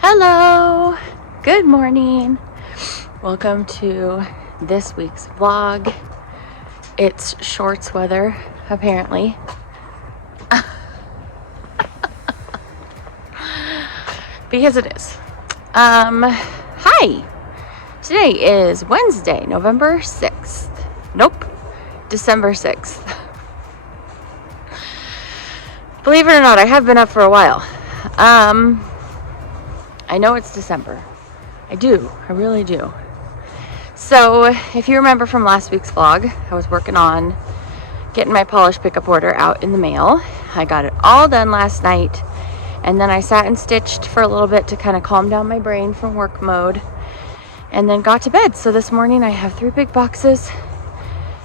Hello, good morning. Welcome to this week's vlog. It's shorts weather, apparently. Because it is. Hi. Today is Wednesday, November 6th. Nope, December 6th. Believe it or not, I have been up for a while. I know it's December. I do. I really do. So, if you remember from last week's vlog, I was working on getting my polish pickup order out in the mail. I got it all done last night, and then I sat and stitched for a little bit to kind of calm down my brain from work mode, and then got to bed. So this morning I have 3 big boxes,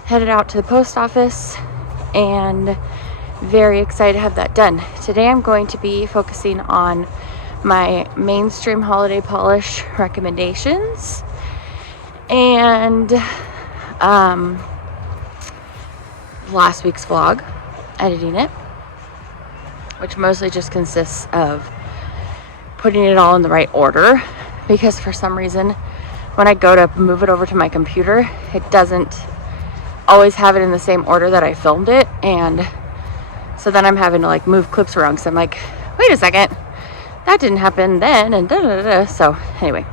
headed out to the post office, and very excited to have that done. Today I'm going to be focusing on my mainstream holiday polish recommendations and last week's vlog, editing it, which mostly just consists of putting it all in the right order, because for some reason when I go to move it over to my computer, it doesn't always have it in the same order that I filmed it, and so then I'm having to like move clips around because I'm like, wait a second, that didn't happen then, and da-da-da-da. So anyway,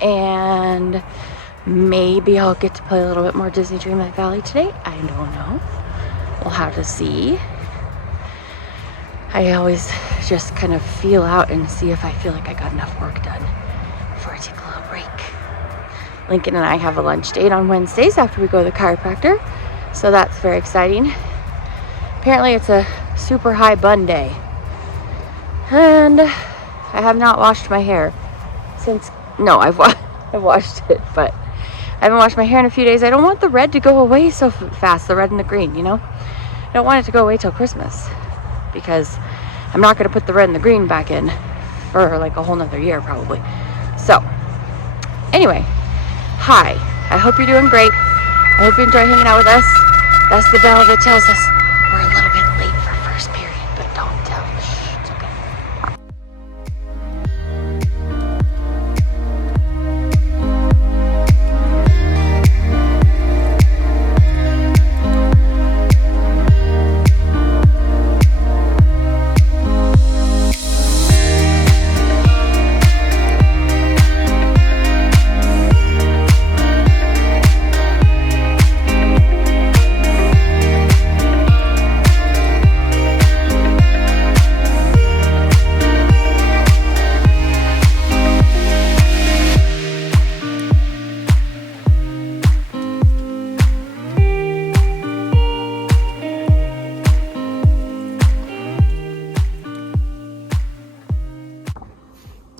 and maybe I'll get to play a little bit more Disney Dreamlight Valley today. I don't know. We'll have to see. I always just kind of feel out and see if I feel like I got enough work done before I take a little break. Lincoln and I have a lunch date on Wednesdays after we go to the chiropractor, so that's very exciting. Apparently it's a super high bun day, and I have not washed my hair since, no, I've washed it, but I haven't washed my hair in a few days. I don't want the red to go away so fast, the red and the green, you know? I don't want it to go away till Christmas, because I'm not going to put the red and the green back in for like a whole nother year probably. So anyway, hi, I hope you're doing great. I hope you enjoy hanging out with us. That's the bell that tells us we're a little bit late for first period, but don't tell. Shh, it's okay.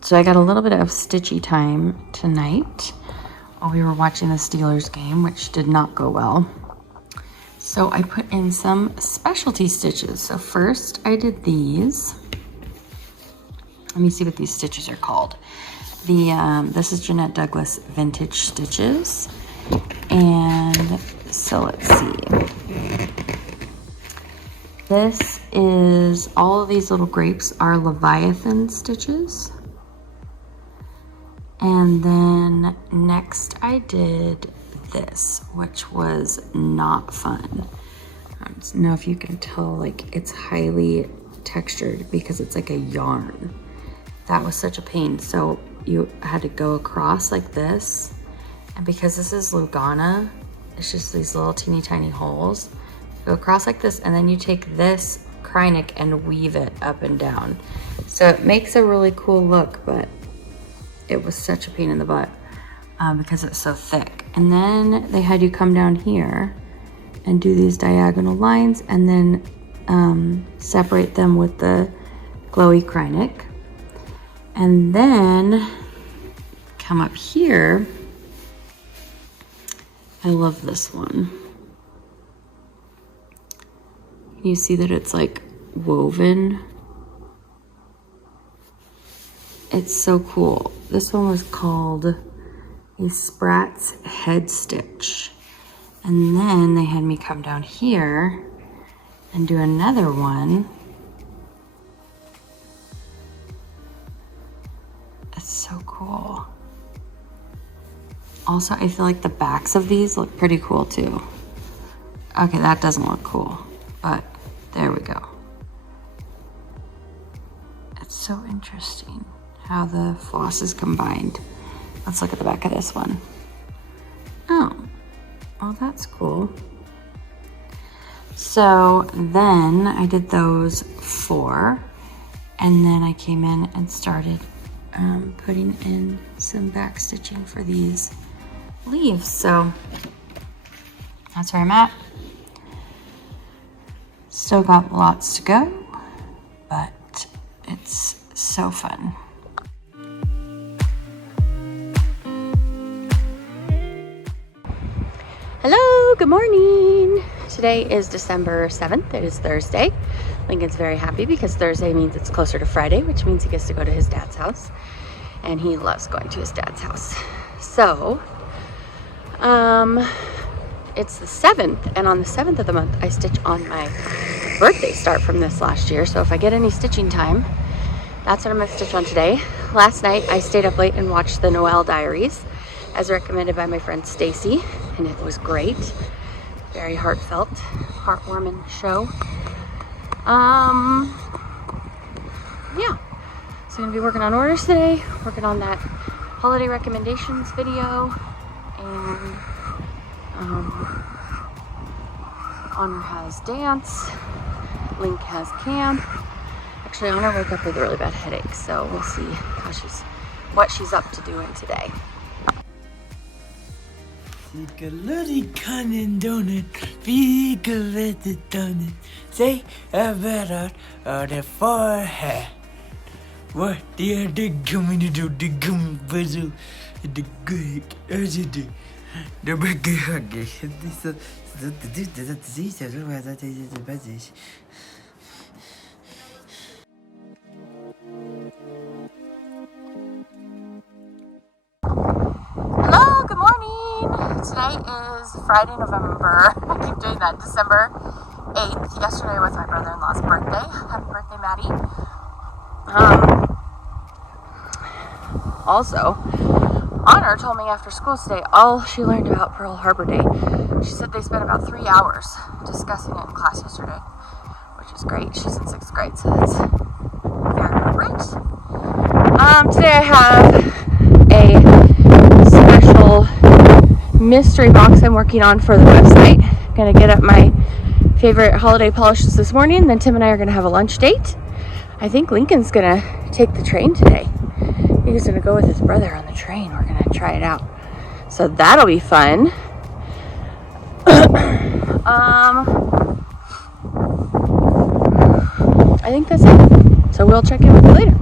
So I got a little bit of stitchy time tonight while we were watching the Steelers game, which did not go well. So I put in some specialty stitches. So first I did these. Let me see what these stitches are called. This is Jeanette Douglas Vintage Stitches. And so let's see. This is, all of these little grapes are Leviathan stitches. And then next I did this, which was not fun. I don't know if you can tell, like it's highly textured because it's like a yarn. That was such a pain. So you had to go across like this. And because this is Lugana, it's just these little teeny tiny holes. Go across like this, and then you take this Kreinik and weave it up and down. So it makes a really cool look, but it was such a pain in the butt because it's so thick. And then they had you come down here and do these diagonal lines, and then separate them with the glowy Kreinik. And then come up here. I love this one. You see that it's like woven. It's so cool. This one was called a Sprat's Head Stitch. And then they had me come down here and do another one so cool. Also, I feel like the backs of these look pretty cool too. Okay, that doesn't look cool, but there we go. It's so interesting how the floss is combined. Let's look at the back of this one. Oh, well, that's cool. So then I did those 4, and then I came in and started putting in some back stitching for these leaves. So that's where I'm at. Still got lots to go, but it's so fun. Hello, good morning. Today is December 7th. It is Thursday. Lincoln's very happy because Thursday means it's closer to Friday, which means he gets to go to his dad's house. And he loves going to his dad's house. So, it's the 7th, and on the 7th of the month, I stitch on my birthday start from this last year. So if I get any stitching time, that's what I'm gonna stitch on today. Last night, I stayed up late and watched the Noel Diaries, as recommended by my friend Stacy, and it was great. Very heartfelt, heartwarming show. Yeah. So I'm gonna be working on orders today, working on that holiday recommendations video, and Honor has dance, Link has camp. Actually, Honor woke up with a really bad headache, so we'll see what she's up to doing today. Take a little cunning donut, big little donut, say a better on the forehead. What the other coming to do the gum puzzle, the good as you do. The big hug is this. Hello, good morning. Today is Friday, November, I keep doing that, December 8th. Yesterday was my brother-in-law's birthday. Happy birthday, Maddie. Also, Honor told me after school today all she learned about Pearl Harbor Day. She said they spent about 3 hours discussing it in class yesterday, which is great. She's in 6th grade, so that's very great. Today I have a special mystery box I'm working on for the website. I'm gonna get up my favorite holiday polishes this morning, then Tim and I are gonna have a lunch date. I think Lincoln's gonna take the train today. He's gonna go with his brother on the train. We're gonna try it out. So that'll be fun. I think that's it. So we'll check in with you later.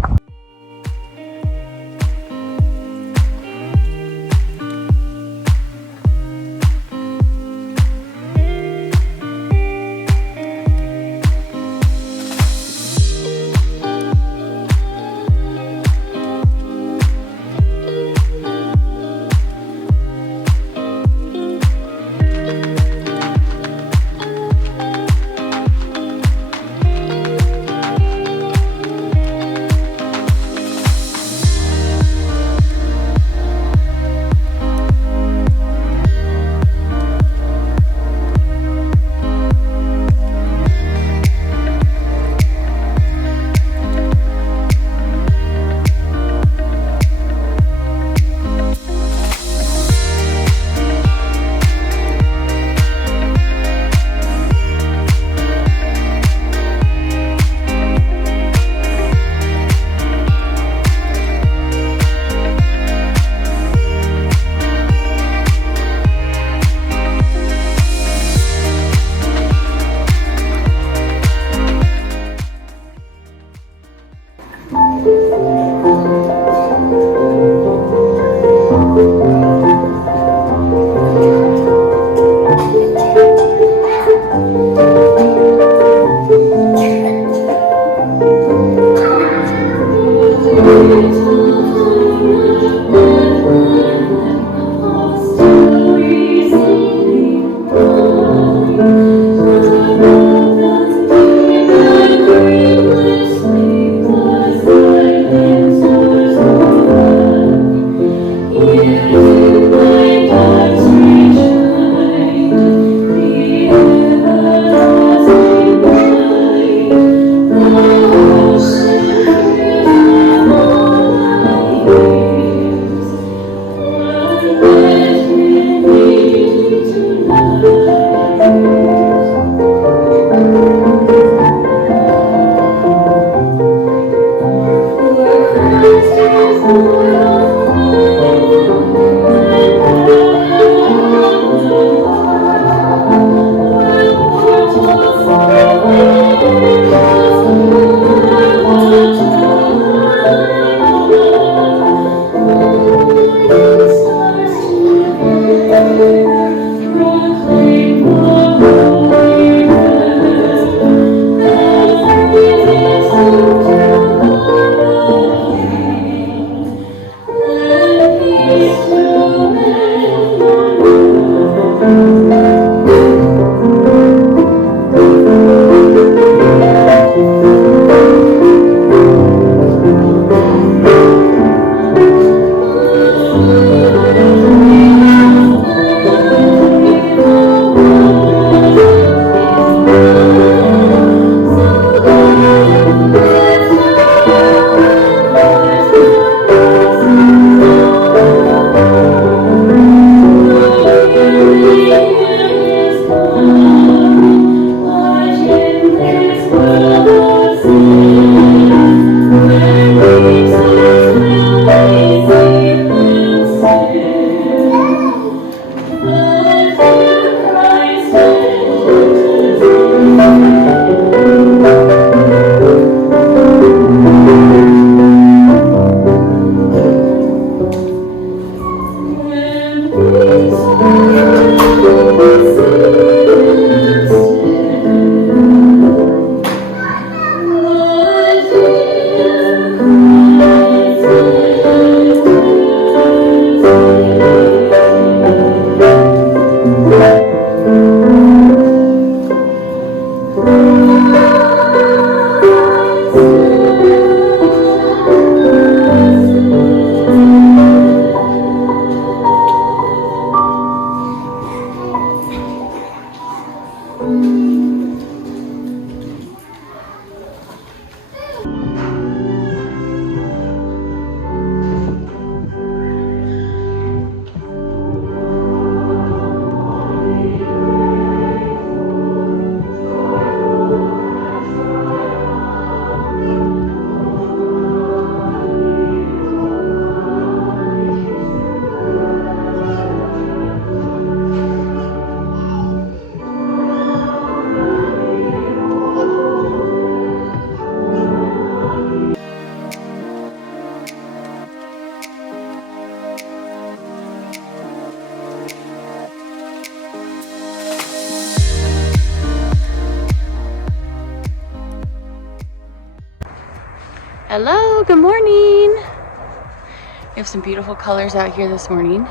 Hello, good morning. We have some beautiful colors out here this morning.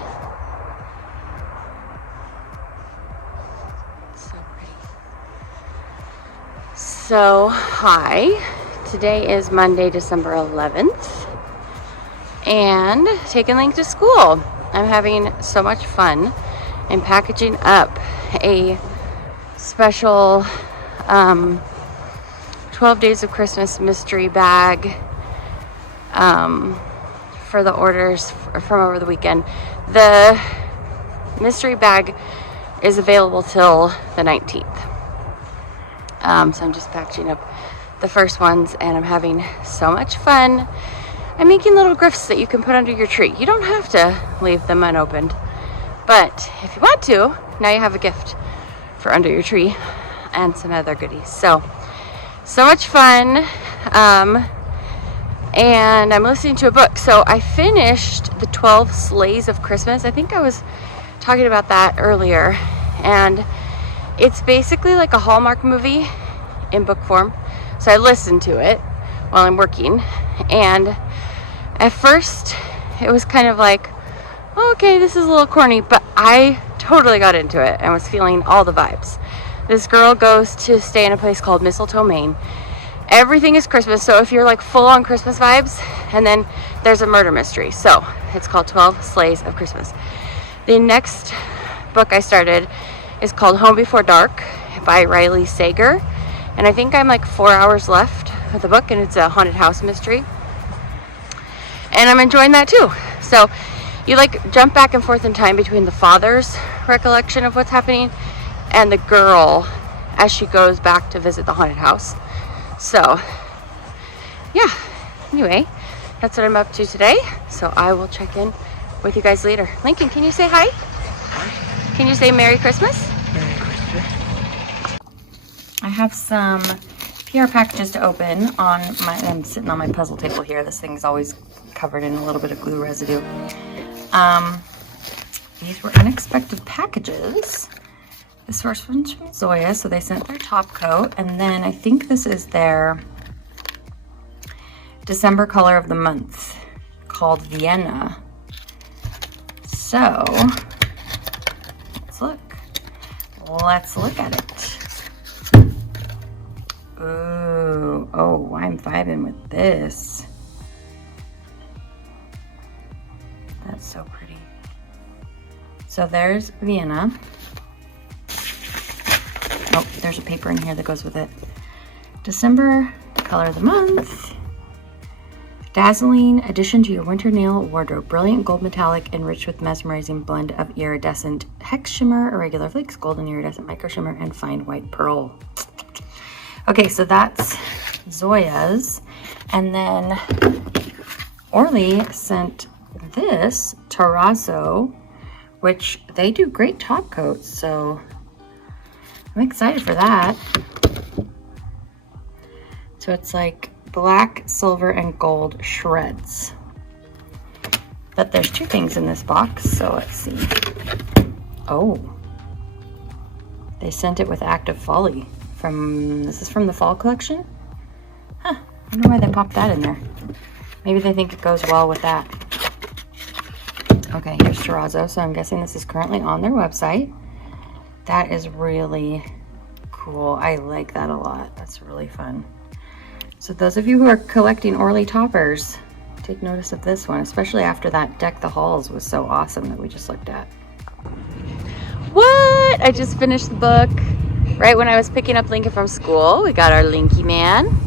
So pretty. So, hi. Today is Monday, December 11th. And taking Link to school. I'm having so much fun. I'm packaging up a special 12 Days of Christmas mystery bag for the orders from over the weekend. The mystery bag is available till the 19th. So I'm just packaging up the first ones and I'm having so much fun. I'm making little gifts that you can put under your tree. You don't have to leave them unopened, but if you want to, now you have a gift for under your tree and some other goodies. So much fun. And I'm listening to a book. So I finished the 12 Sleighs of Christmas. I think I was talking about that earlier. And it's basically like a Hallmark movie in book form. So I listened to it while I'm working. And at first it was kind of like, oh, okay, this is a little corny, but I totally got into it and was feeling all the vibes. This girl goes to stay in a place called Mistletoe, Maine. Everything is Christmas, so if you're like full on Christmas vibes, and then there's a murder mystery. So it's called 12 Sleighs of Christmas. The next book I started is called Home Before Dark by Riley Sager. And I think I'm like 4 hours left of the book, and it's a haunted house mystery. And I'm enjoying that too. So you like jump back and forth in time between the father's recollection of what's happening and the girl as she goes back to visit the haunted house. So yeah, anyway, that's what I'm up to today. So I will check in with you guys later. Lincoln, can you say hi? Can you say Merry Christmas? Merry Christmas. I have some PR packages to open I'm sitting on my puzzle table here. This thing's always covered in a little bit of glue residue. These were unexpected packages. This first one's from Zoya, so they sent their top coat, and then I think this is their December color of the month called Vienna. So let's look at it. Ooh, oh, I'm vibing with this. That's so pretty. So there's Vienna. Oh, there's a paper in here that goes with it. December color of the month. Dazzling addition to your winter nail wardrobe. Brilliant gold metallic enriched with mesmerizing blend of iridescent hex shimmer, irregular flakes, golden iridescent micro shimmer, and fine white pearl. Okay, so that's Zoya's. And then Orly sent this Terrazzo, which they do great top coats, so I'm excited for that. So it's like black, silver, and gold shreds. But there's two things in this box, so let's see. Oh, they sent it with Active Folly. This is from the fall collection? Huh, I wonder why they popped that in there. Maybe they think it goes well with that. Okay, here's Terrazzo, so I'm guessing this is currently on their website. That is really cool. I like that a lot. That's really fun. So those of you who are collecting Orly toppers, take notice of this one, especially after that Deck the Halls was so awesome that we just looked at. What? I just finished the book right when I was picking up Lincoln from school. We got our Linky Man.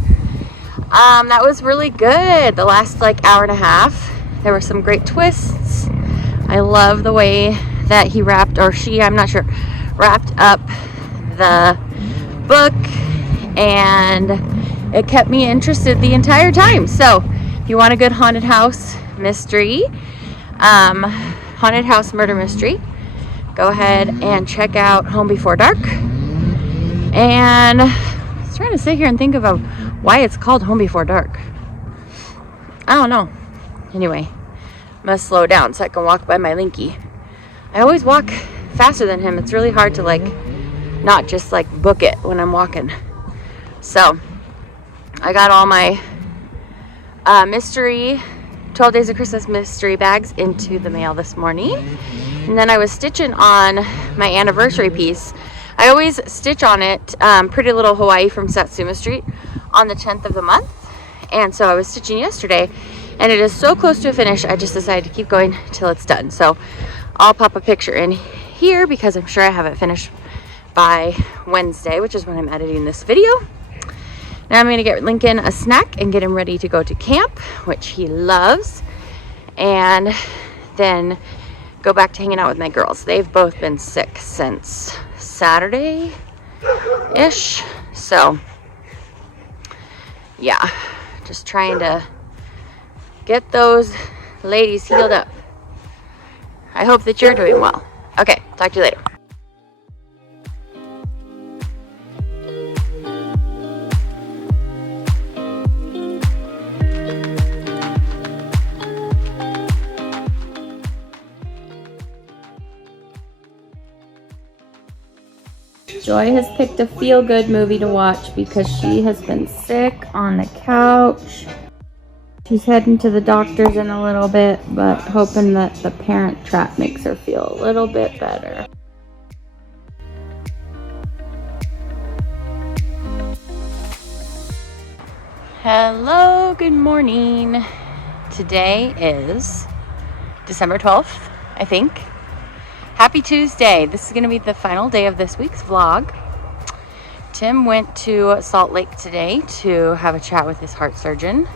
That was really good. The last like hour and a half, there were some great twists. I love the way that he wrapped, or she, I'm not sure, wrapped up the book, and it kept me interested the entire time. So if you want a good haunted house mystery, haunted house murder mystery, go ahead and check out Home Before Dark. And I was trying to sit here and think about why it's called Home Before Dark. I don't know. Anyway, I'm gonna slow down so I can walk by my Linky. I always walk faster than him. It's really hard to like not just like book it when I'm walking. So I got all my mystery 12 Days of Christmas mystery bags into the mail this morning. And then I was stitching on my anniversary piece. I always stitch on it, Pretty Little Hawaii from Satsuma Street, on the 10th of the month. And so I was stitching yesterday, and it is so close to a finish, I just decided to keep going till it's done. So I'll pop a picture in here because I'm sure I have it finished by Wednesday, which is when I'm editing this video. Now I'm gonna get Lincoln a snack and get him ready to go to camp, which he loves, and then go back to hanging out with my girls. They've both been sick since Saturday-ish, so yeah, just trying to get those ladies healed up. I hope that you're doing well. Okay, talk to you later. Joy has picked a feel-good movie to watch because she has been sick on the couch. She's heading to the doctor's in a little bit, but hoping that the Parent Trap makes her feel a little bit better. Hello, good morning. Today is December 12th, I think. Happy Tuesday. This is going to be the final day of this week's vlog. Tim went to Salt Lake today to have a chat with his heart surgeon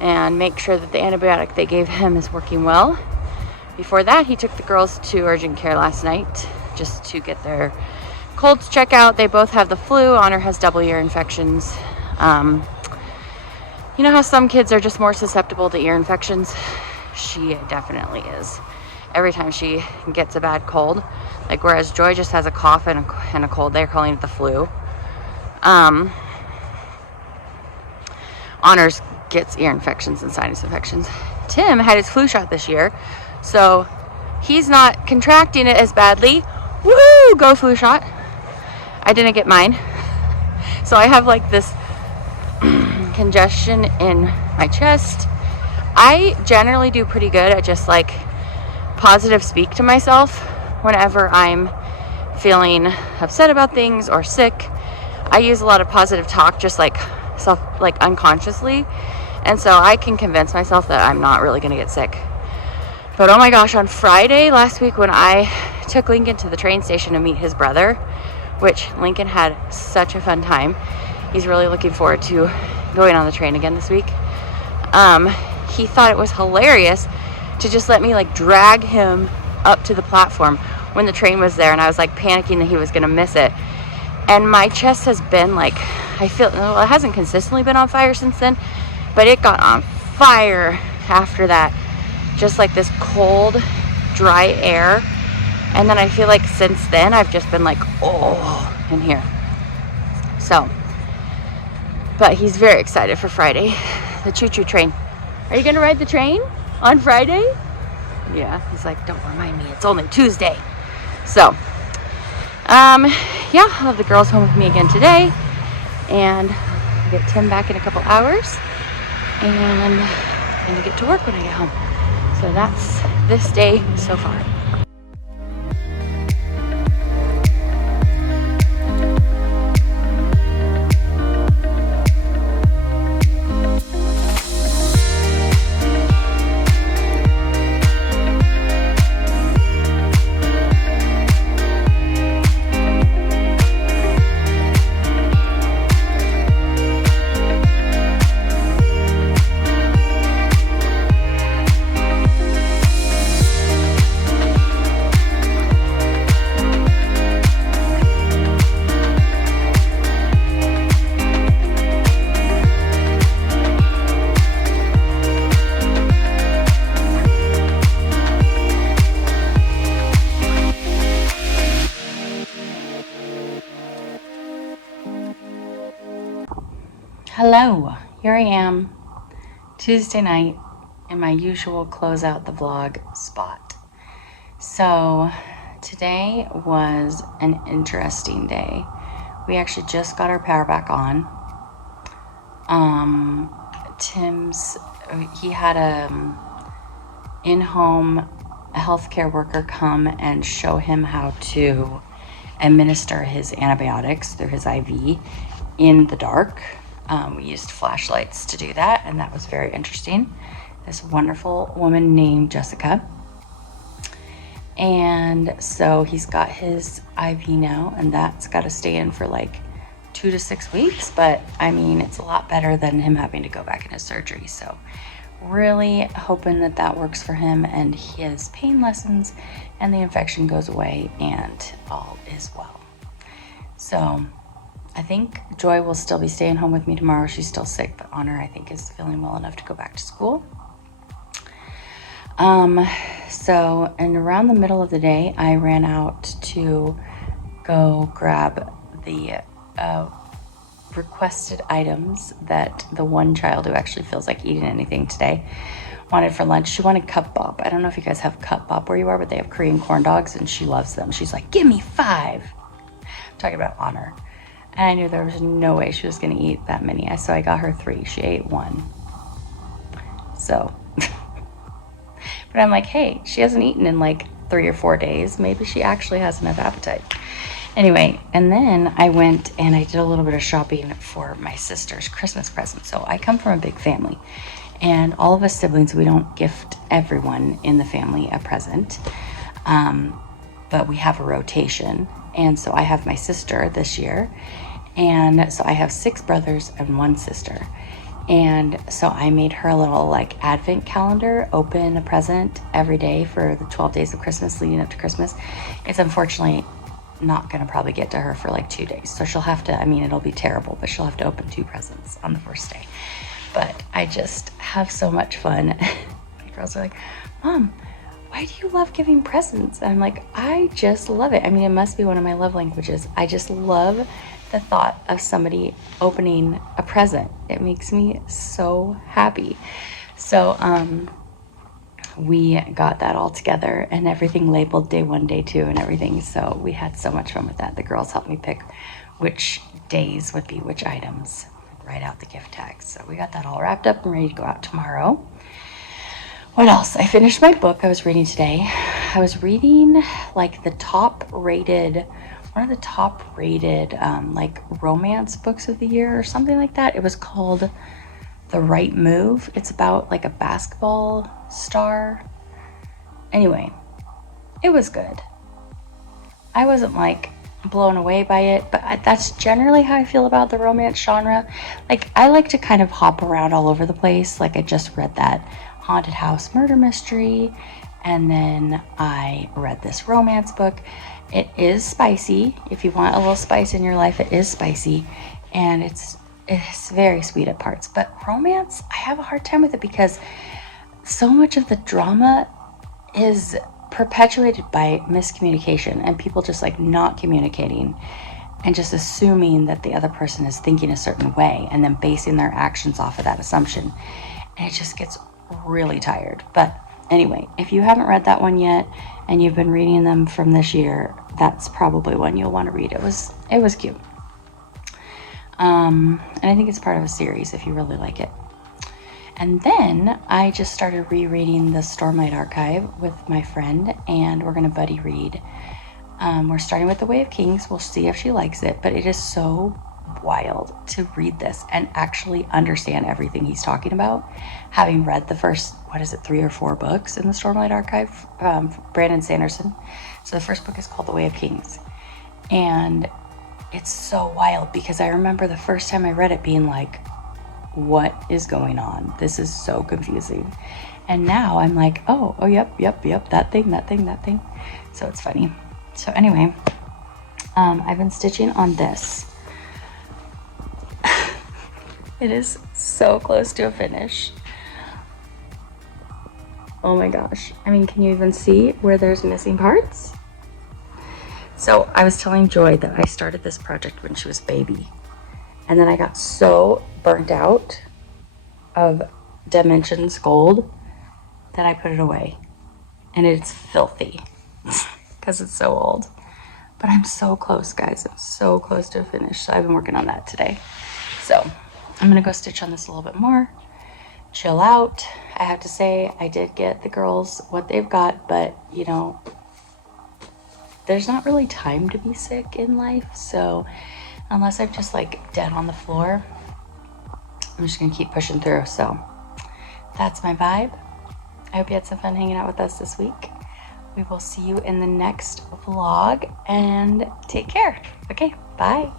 and make sure that the antibiotic they gave him is working well. Before that, he took the girls to urgent care last night just to get their colds checked out. They both have the flu. Honor has double ear infections. You know how some kids are just more susceptible to ear infections? She definitely is. Every time she gets a bad cold, like whereas Joy just has a cough and a cold, they're calling it the flu. Honors gets ear infections and sinus infections. Tim had his flu shot this year, so he's not contracting it as badly. Woo! Go flu shot. I didn't get mine, so I have like this congestion in my chest. I generally do pretty good at just like positive speak to myself whenever I'm feeling upset about things or sick. I use a lot of positive talk, just like unconsciously, and so I can convince myself that I'm not really gonna get sick. But oh my gosh, on Friday last week when I took Lincoln to the train station to meet his brother, which Lincoln had such a fun time, he's really looking forward to going on the train again this week. He thought it was hilarious to just let me like drag him up to the platform when the train was there, and I was like panicking that he was gonna miss it. And my chest has been like, I feel, well, it hasn't consistently been on fire since then, but it got on fire after that. Just like this cold, dry air. And then I feel like since then I've just been like, oh, in here. So, but he's very excited for Friday, the choo-choo train. Are you gonna ride the train on Friday? Yeah, he's like, don't remind me, it's only Tuesday. So, yeah, I'll have the girls home with me again today, and I'll get Tim back in a couple hours, and I'm gonna get to work when I get home. So that's this day so far. Hello, here I am, Tuesday night in my usual close out the vlog spot. So today was an interesting day. We actually just got our power back on. Tim's, he had a in-home healthcare worker come and show him how to administer his antibiotics through his IV in the dark. We used flashlights to do that, and that was very interesting. This wonderful woman named Jessica. And so he's got his IV now, and that's got to stay in for like 2 to 6 weeks. But I mean, it's a lot better than him having to go back in his surgery. So really hoping that that works for him and his pain lessens and the infection goes away and all is well. So I think Joy will still be staying home with me tomorrow. She's still sick, but Honor, I think, is feeling well enough to go back to school. So, and around the middle of the day, I ran out to go grab the requested items that the one child who actually feels like eating anything today wanted for lunch. She wanted cup bop. I don't know if you guys have cup bop where you are, but they have Korean corn dogs and she loves them. She's like, give me 5. I'm talking about Honor. And I knew there was no way she was going to eat that many. So I got her 3. She ate 1. So, but I'm like, hey, she hasn't eaten in like 3 or 4 days. Maybe she actually has enough appetite. Anyway, and then I went and I did a little bit of shopping for my sister's Christmas present. So I come from a big family, and all of us siblings, we don't gift everyone in the family a present, but we have a rotation. And so I have my sister this year, and so I have 6 brothers and 1 sister. And so I made her a little like advent calendar, open a present every day for the 12 days of Christmas leading up to Christmas. It's unfortunately not going to probably get to her for like 2 days. So she'll have to, I mean, it'll be terrible, but she'll have to open 2 presents on the first day. But I just have so much fun. My girls are like, Mom, why do you love giving presents? And I'm like, I just love it. I mean, it must be one of my love languages. I just love the thought of somebody opening a present. It makes me so happy. So, we got that all together and everything labeled day 1, day 2 and everything. So we had so much fun with that. The girls helped me pick which days would be which items, write out the gift tags. So we got that all wrapped up and ready to go out tomorrow. What else? I finished my book I was reading today. I was reading like one of the top rated like romance books of the year or something like that. It was called The Right Move. It's about like a basketball star. Anyway, it was good. I wasn't like blown away by it, but that's generally how I feel about the romance genre. Like, I like to kind of hop around all over the place. Like, I just read that haunted house murder mystery, and then I read this romance book. It is spicy. If you want a little spice in your life, it is spicy, and it's very sweet at parts. But romance, I have a hard time with it because so much of the drama is perpetuated by miscommunication and people just like not communicating and just assuming that the other person is thinking a certain way and then basing their actions off of that assumption. And it just gets really tired. But anyway, if you haven't read that one yet and you've been reading them from this year, that's probably one you'll want to read. It was cute. And I think it's part of a series if you really like it. And then I just started rereading the Stormlight Archive with my friend, and we're going to buddy read. We're starting with The Way of Kings. We'll see if she likes it, but it is so wild to read this and actually understand everything he's talking about, having read the first, 3 or 4 books in the Stormlight Archive, Brandon Sanderson. So the first book is called The Way of Kings. And it's so wild because I remember the first time I read it being like, what is going on? This is so confusing. And now I'm like, oh, yep, that thing. So it's funny. So anyway, I've been stitching on this. It is so close to a finish. Oh my gosh. I mean, can you even see where there's missing parts? So I was telling Joy that I started this project when she was a baby. And then I got so burnt out of Dimensions Gold that I put it away. And it's filthy because it's so old. But I'm so close, guys. I'm so close to a finish. So I've been working on that today. So I'm going to go stitch on this a little bit more. chill out. I have to say, I did get the girls what they've got, but you know, there's not really time to be sick in life. So unless I'm just like dead on the floor, I'm just gonna keep pushing through. So that's my vibe. I hope you had some fun hanging out with us this week. We will see you in the next vlog, and take care. Okay, bye.